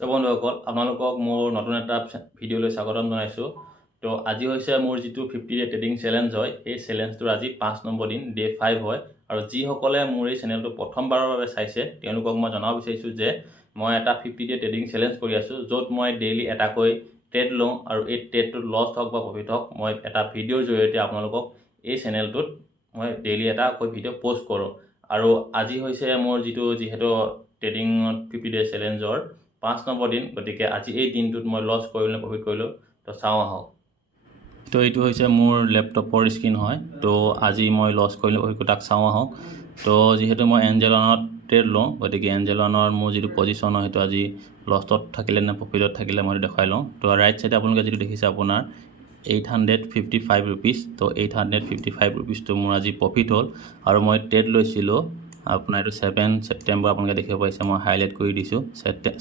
তো বন্ধুসকল আপোনালোকক মোৰ নতুন এটা ভিডিঅ'লৈ স্বাগতম জনাইছোঁ। তো আজি হৈছে মোৰ যিটো 50 ডে ট্ৰেডিং চেলেঞ্জ হয়, এই চেলেঞ্জটোৰ আজি 5 নম্বৰ দিন, ডে 5 হয়। আৰু যিসকলে মোৰ এই চেনেলটো প্ৰথমবাৰৰ বাবে চাইছে তেওঁলোকক মই জনাব বিচাৰিছোঁ যে মই এটা 50 ডে ট্ৰেডিং চেলেঞ্জ কৰি আছোঁ, য'ত মই ডেইলি এটাকৈ ট্ৰেড লওঁ আৰু এই ট্ৰেডটোত লছ হওক বা প্ৰফিট হওক মই এটা ভিডিঅ'ৰ জৰিয়তে আপোনালোকক এই চেনেলটোত মই ডেইলি এটাকৈ ভিডিঅ' পষ্ট কৰোঁ। আৰু আজি হৈছে মোৰ যিহেতু ট্ৰেডিঙত 50 ডে চেলেঞ্জৰ 5 নম্বৰ দিন, গতিকে আজি এই দিনটোত মই লছ কৰিলোঁ নে প্ৰফিট কৰিলোঁ তো চাওঁ আহক। তো এইটো হৈছে মোৰ লেপটপৰ স্ক্ৰীন হয়। তো আজি মই লছ কৰিলোঁ প্ৰফিট তাক চাওঁ আহক। তো যিহেতু মই এঞ্জেলনত ট্ৰেড লওঁ, গতিকে এঞ্জেলনৰ মোৰ যিটো পজিশ্যন হয় সেইটো আজি লছত থাকিলে নে প্ৰফিটত থাকিলে মই দেখাই লওঁ। তো ৰাইট ছাইডে আপোনালোকে যিটো দেখিছে আপোনাৰ 855 ৰুপিজ, তো 855 ৰুপিজটো মোৰ আজি প্ৰফিট হ'ল। আৰু মই ট্ৰেড লৈছিলোঁ আপোনাৰ এইটো 7 ছেপ্টেম্বৰ, আপোনালোকে দেখিব পাইছে মই হাইলাইট কৰি দিছোঁ।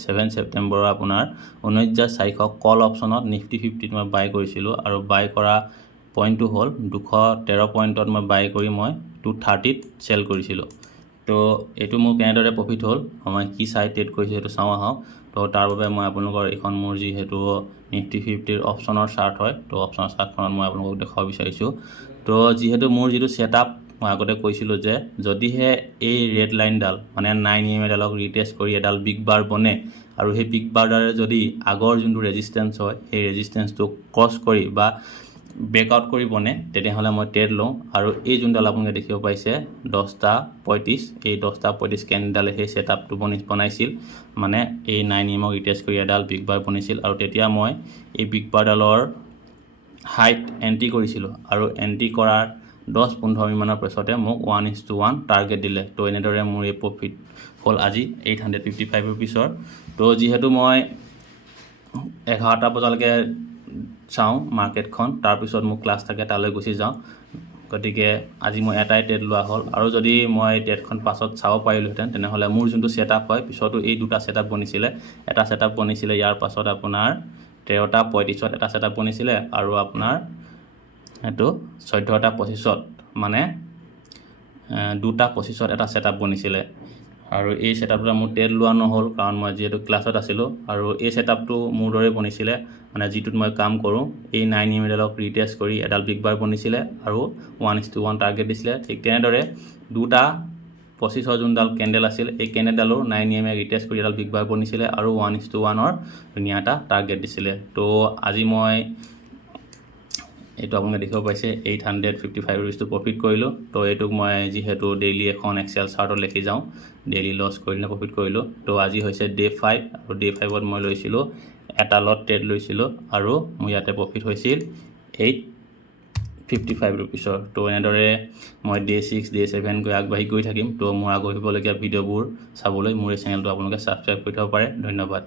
7 ছেপ্টেম্বৰৰ আপোনাৰ 19,400 কল অপশ্যনত নিফটি 50ত মই বাই কৰিছিলোঁ। আৰু বাই কৰা পইণ্টটো হ'ল 213 পইণ্টত মই বাই কৰি মই 230ত চেল কৰিছিলোঁ। তো এইটো মোৰ কেনেদৰে প্ৰফিট হ'ল, মই কি চাই ট্ৰেড কৰিছোঁ সেইটো চাওঁ আহক। তো তাৰ বাবে মই আপোনালোকৰ এইখন মোৰ যিহেতু নিফটি 50ৰ অপশ্যনৰ চাৰ্ট হয়, তো অপশ্যনৰ চাৰ্টখনত মই আপোনালোকক দেখাব বিচাৰিছোঁ। তো যিহেতু মোৰ যিটো ছেটআপ মই আগতে কৈছিলোঁ যে যদিহে এই ৰেড লাইনডাল মানে 9 EMA ডালক ৰিটেষ্ট কৰি এডাল বিগ বাৰ বনে আৰু সেই বিগ বাৰডালে যদি আগৰ যোনটো ৰেজিষ্টেঞ্চ হয় সেই ৰেজিষ্টেঞ্চটো ক্ৰছ কৰি বা ব্ৰেকআউট কৰি বনে, তেতিয়াহ'লে মই ট্ৰেড লওঁ। আৰু এই যোনডাল আপোনালোকে দেখিব পাইছে 10:35, এই 10:35 কেণ্ডেলডালে সেই ছেটআপটো বনাইছিল, মানে এই 9 EMAক ৰিটেষ্ট কৰি এডাল বিগ বাৰ বনিছিল। আৰু তেতিয়া মই এই বিগ বাৰডালৰ হাইট এণ্ট্ৰি কৰিছিলোঁ আৰু এণ্ট্ৰি কৰাৰ 10-15 মিনিটমানৰ পিছতে মোক 1:1 টাৰ্গেট দিলে। তো এনেদৰে মোৰ এই প্ৰফিট হ'ল আজি 855 ৰুপিজৰ। তো যিহেতু মই 11টা বজালৈকে চাওঁ মাৰ্কেটখন, তাৰপিছত মোৰ ক্লাছ থাকে তালৈ গুচি যাওঁ, গতিকে আজি মই এটাই ট্ৰেড লোৱা হ'ল। আৰু যদি মই ট্ৰেডখন পাছত চাব পাৰিলোহেঁতেন তেনেহ'লে মোৰ যোনটো ছেটআপ হয়, পিছতো এই দুটা ছেটআপ বনিছিলে। এটা ছেটআপ বনিছিলে ইয়াৰ পাছত আপোনাৰ 13:35ত এটা ছেটআপ বনিছিলে, আৰু আপোনাৰ সেইটো 14:25, মানে 2:25 এটা ছেটআপ বনিছিলে। আৰু এই ছেটআপটো মোৰ ট্ৰেড লোৱা নহ'ল কাৰণ মই যিহেতু ক্লাছত আছিলোঁ। আৰু এই ছেটআপটো মোৰ দৰে বনিছিলে, মানে যিটোত মই কাম কৰোঁ, এই 9 EMA ডালক ৰিটেষ্ট কৰি এডাল বিগ বাৰ বনিছিলে আৰু 1:1 টাৰ্গেট দিছিলে। ঠিক তেনেদৰে 2:25 যোনডাল কেণ্ডেল আছিল, এই কেণ্ডেলডালো 9 EMA ৰিটেষ্ট কৰি এডাল বিগ বাৰ বনিছিলে আৰু 1:1 ধুনীয়া এটা টাৰ্গেট দিছিলে। তো আজি মই এইটো আপোনালোকে দেখিব পাইছে 855 ৰুপিজটো প্ৰফিট কৰিলোঁ। তো এইটোক মই যিহেতু ডেইলি এখন এক্সেল চাৰ্টত লিখি যাওঁ, ডেইলি লছ কৰিলে প্ৰফিট কৰিলোঁ। তো আজি হৈছে ডে 5, আৰু ডে 5ত মই লৈছিলোঁ এটা লট ট্ৰেড লৈছিলোঁ আৰু মোৰ ইয়াতে প্ৰফিট হৈছিল 855 ৰুপিজৰ। তো এনেদৰে মই ডে 6, ডে 7 গৈ আগবাঢ়ি গৈ থাকিম। তো মোৰ আগবাঢ়িবলগীয়া ভিডিঅ'বোৰ চাবলৈ মোৰ এই চেনেলটো আপোনালোকে ছাবস্ক্ৰাইব কৰি থ'ব পাৰে। ধন্যবাদ।